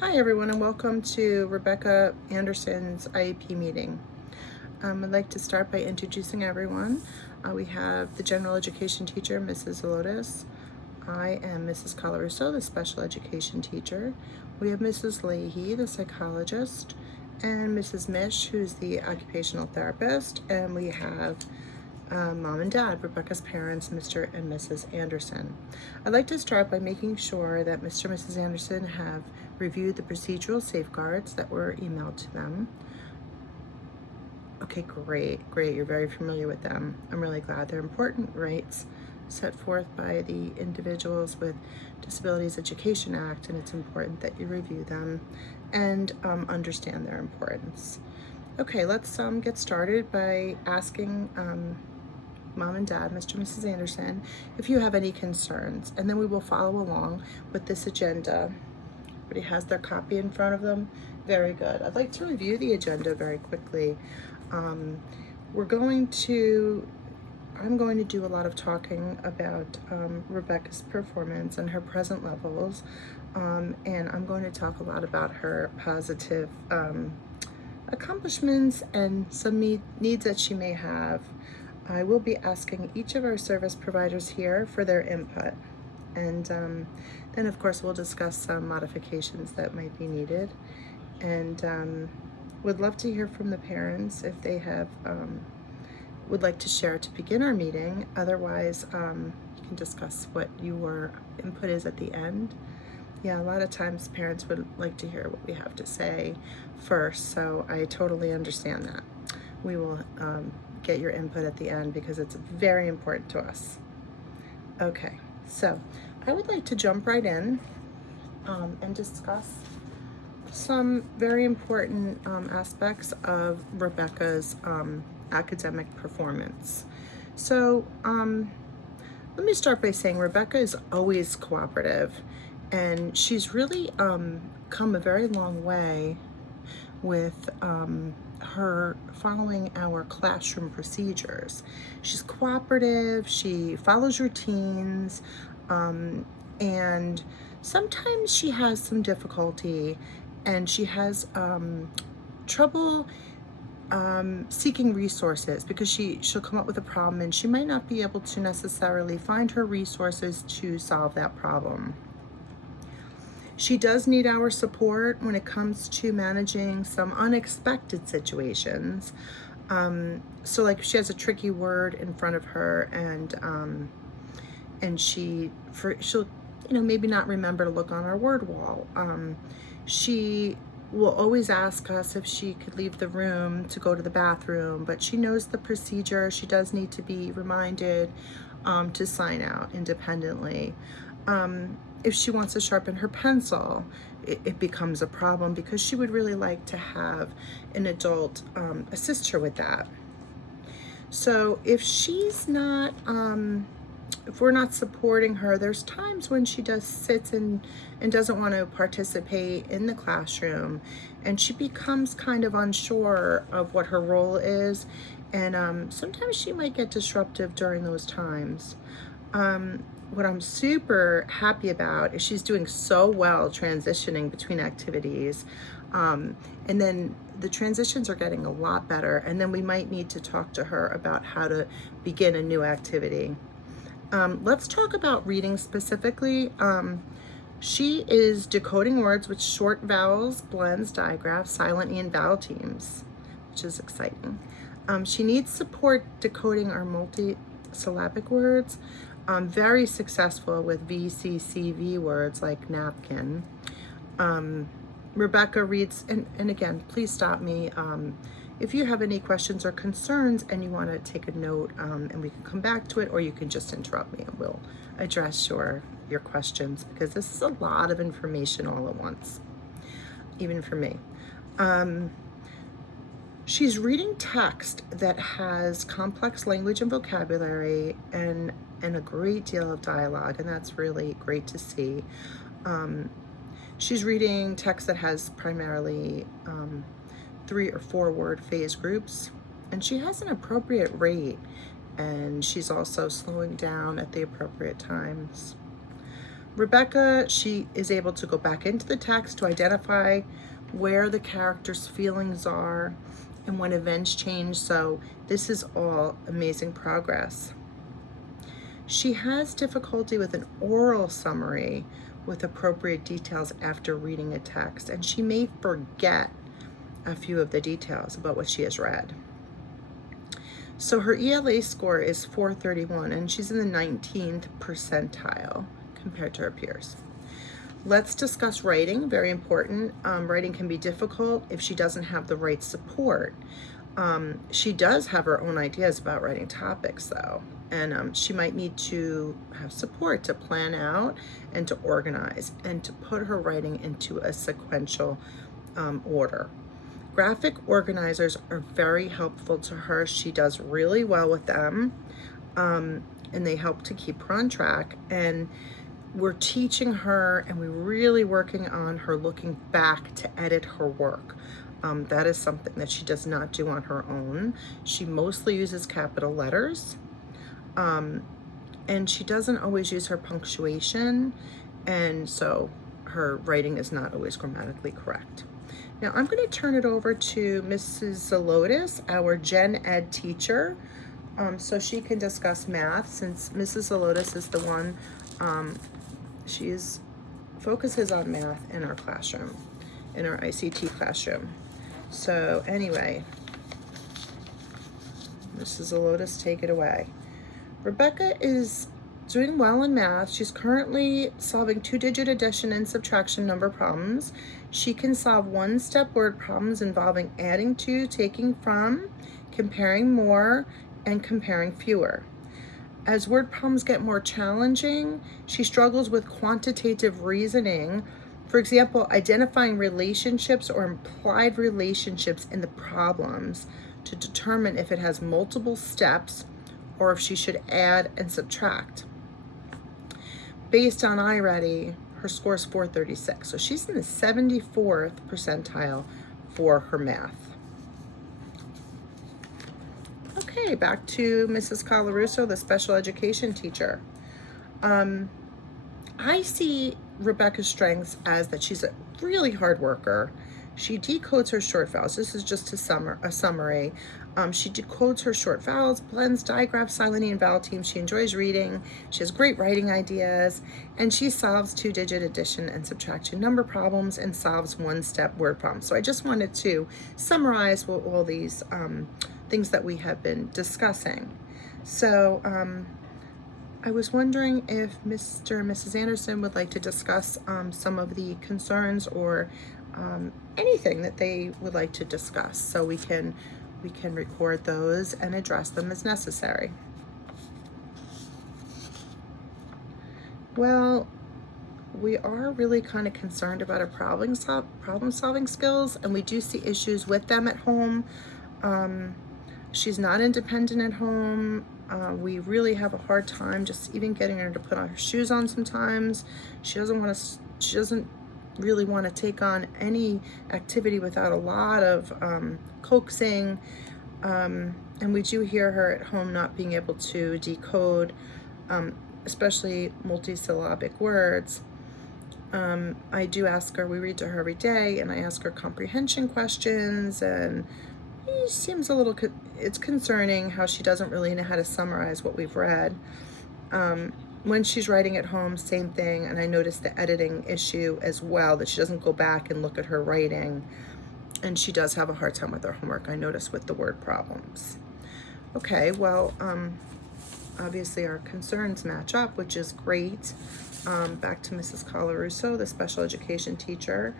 Hi everyone and welcome to Rebecca Anderson's IEP meeting. I'd like to start by introducing everyone. We have the general education teacher, Mrs. Lotus. I am Mrs. Colarusso, the special education teacher. We have Mrs. Leahy, the psychologist, and Mrs. Mish, who's the occupational therapist, and we have Mom and Dad, Rebecca's parents, Mr. and Mrs. Anderson. I'd like to start by making sure that Mr. and Mrs. Anderson have reviewed the procedural safeguards that were emailed to them. Okay, great. You're very familiar with them. I'm really glad. They're important rights set forth by the Individuals with Disabilities Education Act, and it's important that you review them and understand their importance. Okay, let's get started by asking Mom and Dad, Mr. and Mrs. Anderson, if you have any concerns, and then we will follow along with this agenda. Everybody has their copy in front of them? Very good. I'd like to review the agenda very quickly. I'm going to do a lot of talking about Rebecca's performance and her present levels, and I'm going to talk a lot about her positive accomplishments and some needs that she may have. I will be asking each of our service providers here for their input, and then of course we'll discuss some modifications that might be needed, and would love to hear from the parents if they have would like to share to begin our meeting. Otherwise, you can discuss what your input is at the end. Yeah, a lot of times parents would like to hear what we have to say first, so I totally understand that. We will get your input at the end because it's very important to us. Okay, so I would like to jump right in and discuss some very important aspects of Rebecca's academic performance. So let me start by saying Rebecca is always cooperative, and she's really come a very long way with her following our classroom procedures. She's cooperative, she follows routines, and sometimes she has some difficulty, and she has trouble seeking resources because she'll come up with a problem and she might not be able to necessarily find her resources to solve that problem. She does need our support when it comes to managing some unexpected situations. So like she has a tricky word in front of her, and she'll maybe not remember to look on our word wall. She will always ask us if she could leave the room to go to the bathroom, but she knows the procedure. She does need to be reminded to sign out independently. If she wants to sharpen her pencil, it becomes a problem because she would really like to have an adult assist her with that. So if she's not, if we're not supporting her, there's times when she sits and doesn't want to participate in the classroom, and she becomes kind of unsure of what her role is, and sometimes she might get disruptive during those times. What I'm super happy about is she's doing so well transitioning between activities, and then the transitions are getting a lot better, and then we might need to talk to her about how to begin a new activity. Let's talk about reading specifically. She is decoding words with short vowels, blends, digraphs, silent E, and vowel teams, which is exciting. She needs support decoding our multi-syllabic words. Very successful with VCCV words like napkin. Rebecca reads, and again, please stop me if you have any questions or concerns and you want to take a note, and we can come back to it, or you can just interrupt me and we'll address your questions, because this is a lot of information all at once, even for me. She's reading text that has complex language and vocabulary and a great deal of dialogue, and that's really great to see. She's reading text that has primarily 3 or 4 word phase groups, and she has an appropriate rate, and she's also slowing down at the appropriate times. Rebecca, she is able to go back into the text to identify where the character's feelings are and when events change. So this is all amazing progress. She has difficulty with an oral summary with appropriate details after reading a text, and she may forget a few of the details about what she has read. So her ELA score is 431, and she's in the 19th percentile compared to her peers. Let's discuss writing, very important. Writing can be difficult if she doesn't have the right support. She does have her own ideas about writing topics though, and she might need to have support to plan out and to organize and to put her writing into a sequential order. Graphic organizers are very helpful to her. She does really well with them, and they help to keep her on track. And we're teaching her, and we're really working on her looking back to edit her work. That is something that she does not do on her own. She mostly uses capital letters, and she doesn't always use her punctuation, and so her writing is not always grammatically correct. Now I'm going to turn it over to Mrs. Zelotes, our Gen Ed teacher, so she can discuss math, since Mrs. Zelotes is the one, focuses on math in our classroom, in our ICT classroom. So anyway, Mrs. Zelotes, take it away. Rebecca is doing well in math. She's currently solving 2-digit addition and subtraction number problems. She can solve one-step word problems involving adding to, taking from, comparing more, and comparing fewer. As word problems get more challenging, she struggles with quantitative reasoning. For example, identifying relationships or implied relationships in the problems to determine if it has multiple steps or if she should add and subtract. Based on iReady, her score is 436. So she's in the 74th percentile for her math. Okay, back to Mrs. Colarusso, the special education teacher. I see Rebecca's strengths as that she's a really hard worker. She decodes her short vowels. This is just a summary. She decodes her short vowels, blends, digraphs, silent E and vowel teams. She enjoys reading. She has great writing ideas, and she solves 2-digit addition and subtraction number problems and solves one-step word problems. So I just wanted to summarize all these things that we have been discussing. So I was wondering if Mr. and Mrs. Anderson would like to discuss some of the concerns or anything that they would like to discuss, so we can record those and address them as necessary. Well, we are really kind of concerned about her problem solving skills, and we do see issues with them at home. She's not independent at home. We really have a hard time just even getting her to put on her shoes on sometimes. She doesn't really want to take on any activity without a lot of coaxing. And we do hear her at home not being able to decode, especially multisyllabic words. I do ask her, we read to her every day, and I ask her comprehension questions, and it seems a little, it's concerning how she doesn't really know how to summarize what we've read. When she's writing at home, same thing, and I noticed the editing issue as well, that she doesn't go back and look at her writing, and she does have a hard time with her homework, I noticed, with the word problems. Okay, well, obviously our concerns match up, which is great. Back to Mrs. Colarusso, the special education teacher.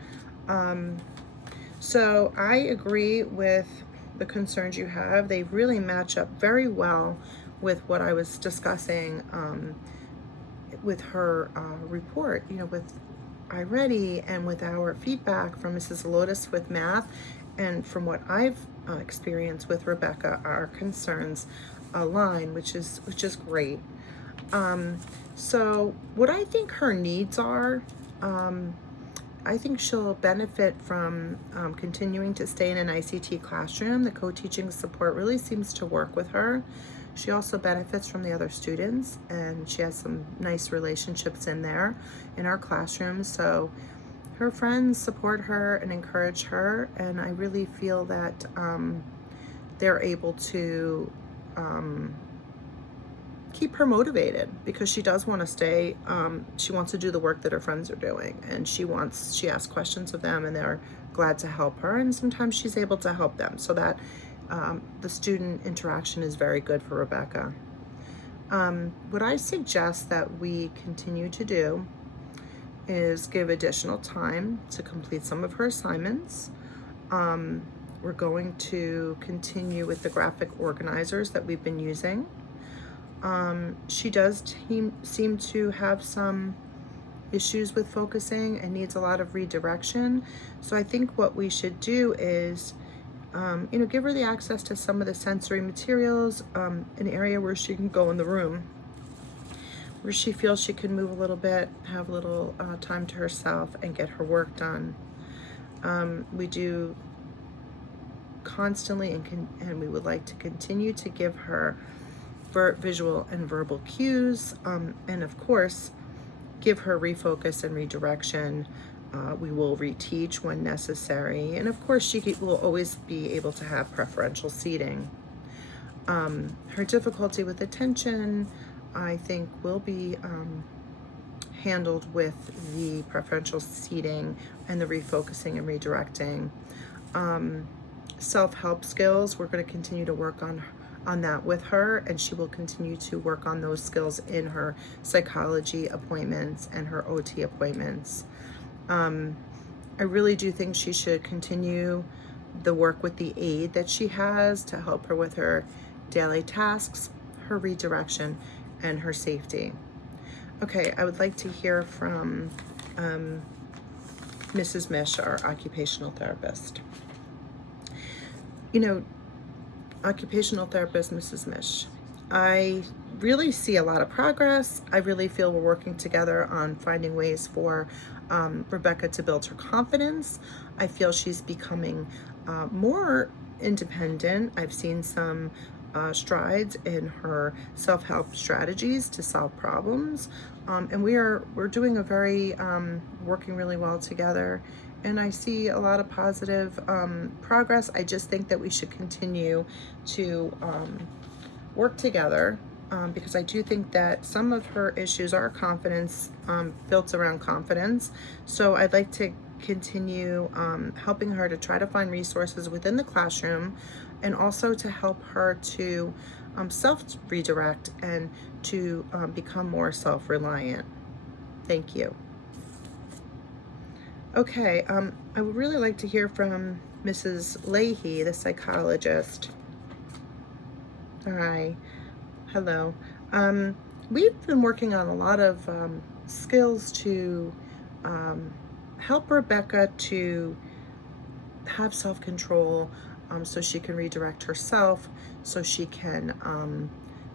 So I agree with the concerns you have. They really match up very well with what I was discussing with her report, with iReady and with our feedback from Mrs. Zelotes with math, and from what I've experienced with Rebecca, our concerns align, which is great. So what I think her needs are, I think she'll benefit from continuing to stay in an ICT classroom. The co-teaching support really seems to work with her. She also benefits from the other students, and she has some nice relationships in there in our classroom. So her friends support her and encourage her, and I really feel that they're able to keep her motivated, because she does want to stay. She wants to do the work that her friends are doing, and she asks questions of them, and they're glad to help her, and sometimes she's able to help them, so that the student interaction is very good for Rebecca. What I suggest that we continue to do is give additional time to complete some of her assignments. We're going to continue with the graphic organizers that we've been using. She does seem to have some issues with focusing and needs a lot of redirection. So I think what we should do is, give her the access to some of the sensory materials, an area where she can go in the room, where she feels she can move a little bit, have a little time to herself, and get her work done. We do constantly, and we would like to continue to give her visual and verbal cues, and of course give her refocus and redirection. We will reteach when necessary, and of course she will always be able to have preferential seating. Her difficulty with attention, I think, will be handled with the preferential seating and the refocusing and redirecting. Self-help skills, we're going to continue to work on that with her, and she will continue to work on those skills in her psychology appointments and her OT appointments. I really do think she should continue the work with the aid that she has to help her with her daily tasks, her redirection, and her safety. Okay, I would like to hear from Mrs. Mish, our occupational therapist. Occupational therapist Mrs. Mish, I really see a lot of progress. I really feel we're working together on finding ways for Rebecca to build her confidence. I feel she's becoming more independent. I've seen some strides in her self-help strategies to solve problems, and we're doing a very working really well together. And I see a lot of positive progress. I just think that we should continue to work together, because I do think that some of her issues are confidence, built around confidence. So I'd like to continue helping her to try to find resources within the classroom, and also to help her to self-redirect and to become more self-reliant. Thank you. Okay, I would really like to hear from Mrs. Leahy, the psychologist. Hi, hello. We've been working on a lot of skills to help Rebecca to have self-control, so she can redirect herself, so she can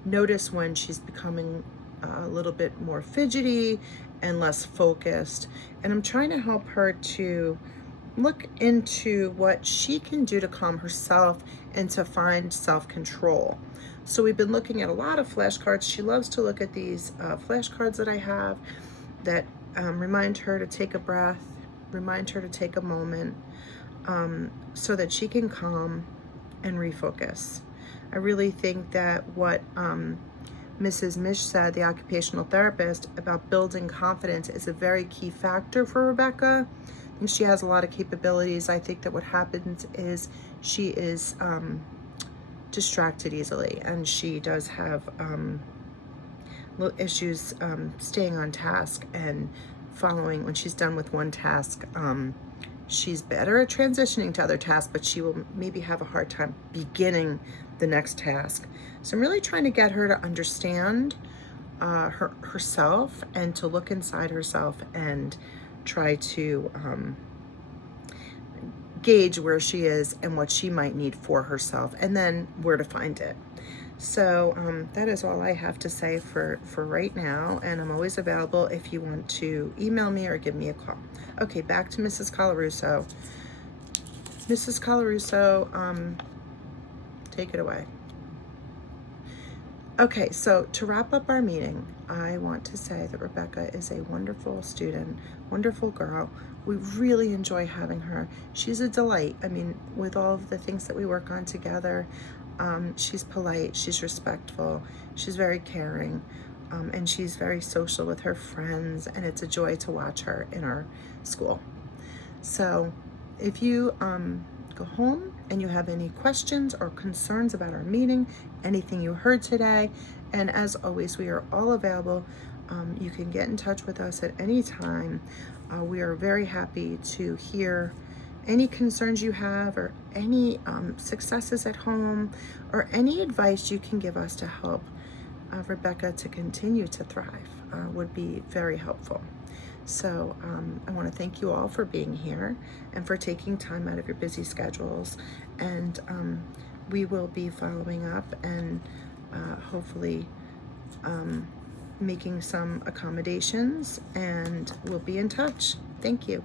notice when she's becoming a little bit more fidgety and less focused. And I'm trying to help her to look into what she can do to calm herself and to find self-control. So we've been looking at a lot of flashcards. She loves to look at these flashcards that I have that remind her to take a breath, remind her to take a moment, so that she can calm and refocus. I really think that what Mrs. Mish said, the occupational therapist, about building confidence is a very key factor for Rebecca. I think she has a lot of capabilities. I think that what happens is she is distracted easily, and she does have issues staying on task and following. When she's done with one task, she's better at transitioning to other tasks, but she will maybe have a hard time beginning the next task. So I'm really trying to get her to understand herself, and to look inside herself and try to gauge where she is and what she might need for herself, and then where to find it. So that is all I have to say for right now, and I'm always available if you want to email me or give me a call. Okay, back to Mrs. Colarusso. Mrs. Colarusso, take it away. Okay, so to wrap up our meeting, I want to say that Rebecca is a wonderful student, wonderful girl. We really enjoy having her. She's a delight. I mean, with all of the things that we work on together, she's polite, she's respectful, she's very caring, and she's very social with her friends, and it's a joy to watch her in our school. So if you go home and you have any questions or concerns about our meeting, anything you heard today, and as always, we are all available. You can get in touch with us at any time. We are very happy to hear any concerns you have, or any successes at home, or any advice you can give us to help Rebecca to continue to thrive would be very helpful. So I want to thank you all for being here and for taking time out of your busy schedules. And we will be following up and hopefully making some accommodations, and we'll be in touch. Thank you.